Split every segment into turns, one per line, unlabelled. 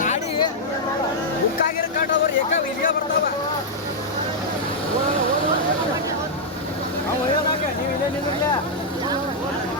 ಗಾಡಿ. ಬುಕ್ಕಾಗಿರೋ ಕಾಟವ್ರು ಏಕ ಇಲ್ಲಿಗೆ ಬರ್ತಾವ. ನೀವು ಇಲ್ಲೇ ನಿಲ್ಲ
ಅಭಿಮಾನಿಗಳಾದ ಗೋವಿಂದಪ್ಪ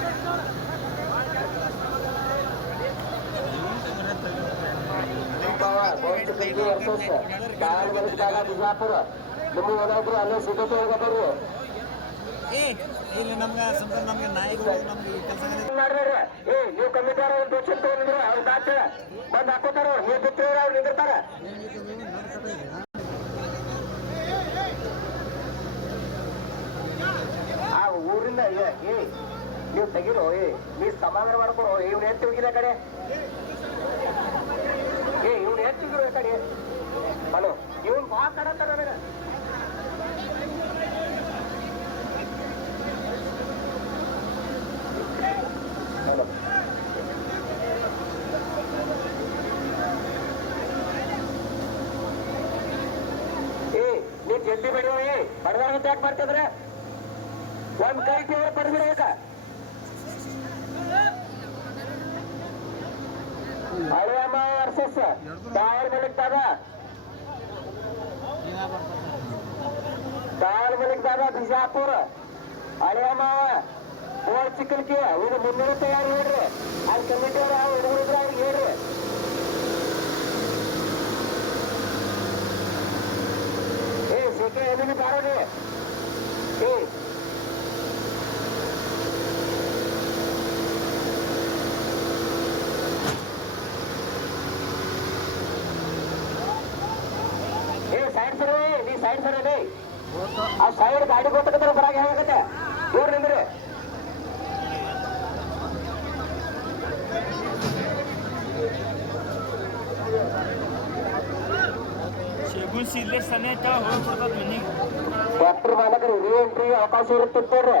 ಗೋವಿಂದ ವರ್ಸಸ್ ಬಲಿಸಿದಾಗ ಬಿಜಾಪುರ. ನಿಮ್ಗೆ ಏನಾದ್ರು ಅಲ್ಲೇ
ಏ ಇಲ್ಲಿ ನಮ್ಗೆ ಸ್ವಲ್ಪ ನಮ್ಗೆ ನಾಯಿಗಳು ನಮ್ಗೆ ಕೆಲಸ
ಮಾಡ್ಬೇಡ್ರಿ ಏ ನೀವು ಕಮಿಟಿಯವ್ರ ಒಂದು ದೋಷ ತಗೊಂಡ್ರು ಅವ್ರು ದಾಟ ಬಂದ್ ಹಾಕೋತಾರ ಅವ್ರು. ನೀವು ಬಿಟ್ಟಿರ ಅವ್ರು ನಿಂದಿರ್ತಾರ. ಆ ಊರಿಂದ ಏ ನೀವು ತೆಗಿರೋ ಏ ನೀ ಸಮಾಧಾನ ಮಾಡ್ಕೊಡೋ ಇವ್ರು ಎತ್ತು ಹೋಗಿಲ್ಲ ಕಡೆ ಇವ್ನು ಎತ್ತು ಕಡೆ ಹಲೋ ಇವನ್ ಬಾ ಏ ನೀ ಜಲ್ದಿ ಬಡಿಯೋ ಏ ಬಡದಾರ ಯಾಕೆ ಮಾಡ್ತಿದ್ರೆ ಒಂದ್ ಕೈ ಕೇಳಿ ಪಡೆದಿರಬೇಕ ಹಳೆಯಮ್ಮ ಮಲಿಕ್ ತಾಳ್ ದಾವಣ ಮಲಿಕ್ ದಾದ ಬಿಜಾಪುರ. ಹಳೆಯಮ್ಮ ಓಳ್ ಚಿಕ್ಕಲ್ಕಿ ಇದು ಮುನ್ನೂರು ತಯಾರು ಹೇಳ್ರಿ. ಅಲ್ಲಿ ಕಮಿಟಿ ಅವ್ರು ಯಾವ ಹುಡುಗರಿದ್ರೆ ಅವ್ರಿಗೆ ಹೇಳ್ರಿ. ಏ ಸಿಕೆ ಎಲ್ಲಿಗೆ ಬಾರೋದಿ ಏ ಏ ಸರ್ ಅದೇ ಆ ಸೈಡ್ ಗಾಡಿ ಗೊತ್ತಕತ್ತಾರ ಬರಾಗ ಹೇಗಾಗತ್ತೆ ದೂರ ನಿಂದ್ರಿ
ಶಗುನ್ ಸಿದ್ಲೆ ಸನೇತ ಹೋಗ್ಬಿಡ್ತದ ಮನಿಗೆ
ಡಾಕ್ಟರ್ ಮಾಲಕರು ರೀ ಎಂಟ್ರಿ ಅವಕಾಶ ಇರುತ್ತೆ ನೋಡ್ರಿ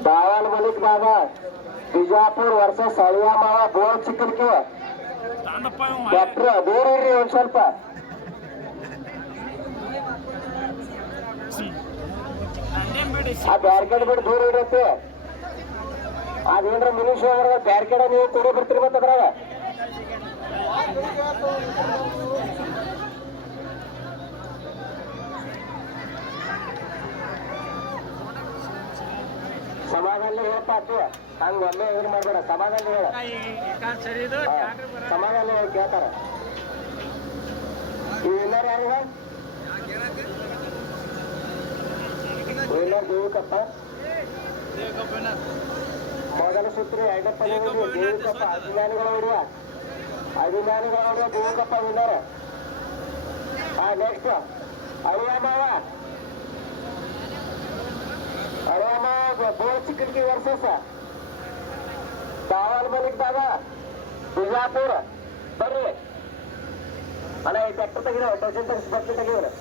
दावाल मलिक दादा ಬಿಜಾಪುರ ವರ್ಸಸ್ ಹಳಿಯ ಮಾವ ಗೋಲ್ ಚಿಕ್ಕನ್ಕೆ
ತಾಂದಪ್ಪ ಇವ
ಡಾಕ್ಟ್ರ ದೂರ ಇರ್ರಿ ಒಂದ್ ಸ್ವಲ್ಪ
ನಂದೇನ್ ಬೇಡಿ
ಆ ಬ್ಯಾರ್ಕೆಡ್ ಬಿಟ್ಟು ದೂರ ಇರತ್ತೆ ಅದೇನ್ರ ಮಿನಿಷ್ ಬ್ಯಾರ್ಕೆಡ್ ನೀವು ಕೂಡ ಬರ್ತೀರಿ ಮತ್ತೆ ಅದ್ರಾಗ ಸಮಾಧಾನ ಹೇಳ್ತಾ ಅತ್ತು ಹಂಗ ಒಮ್ಮೆ ಏನ್ ಮಾಡ್ಬೇಡ. ಸಮಾಧಾನ ಹೇಳ. ಸಮಾಧಾನ ಹೇಳಿ ಕೇಳ್ತಾರ. ವಿನ್ನರ್ ಯಾರು ವಿನ್ನರ್ ದೇವಿಕಪ್ಪ. ಮೊದಲ ಸೂತ್ರ ಪಂದ್ಯದಲ್ಲಿ ದೇವಿಕಪ್ಪ ಅಭಿಮಾನಿಗಳ ಹೊಡುವ ಅಭಿಮಾನಿಗಳ ಹೊಡುವ ದೇವಿಕಪ್ಪ ವಿನ್ನರ್. ಹಾ ನೆಕ್ಸ್ಟ್ ಅಳಿಯ ಮಾವ. ಅಳಿಯ ಮಾವ ಬೋಲ್ ಚಿಕ್ಕನ್ಕಿ ವರ್ಸಸ್ ದಾವಲ್ ಬಲಿದ್ದಾಗ ದಾದ ಬಿಜಾಪುರ. ಬರ್ರಿ. ಅಲ್ಲ ಈ ಟ್ರ್ಯಾಕ್ಟರ್ ತೆಗಿದ್ರೆ ಟೆನ್ಷನ್ ತೆಗಿಸ್ ಬರ್ತಿ ತೆಗಿದ್ರೆ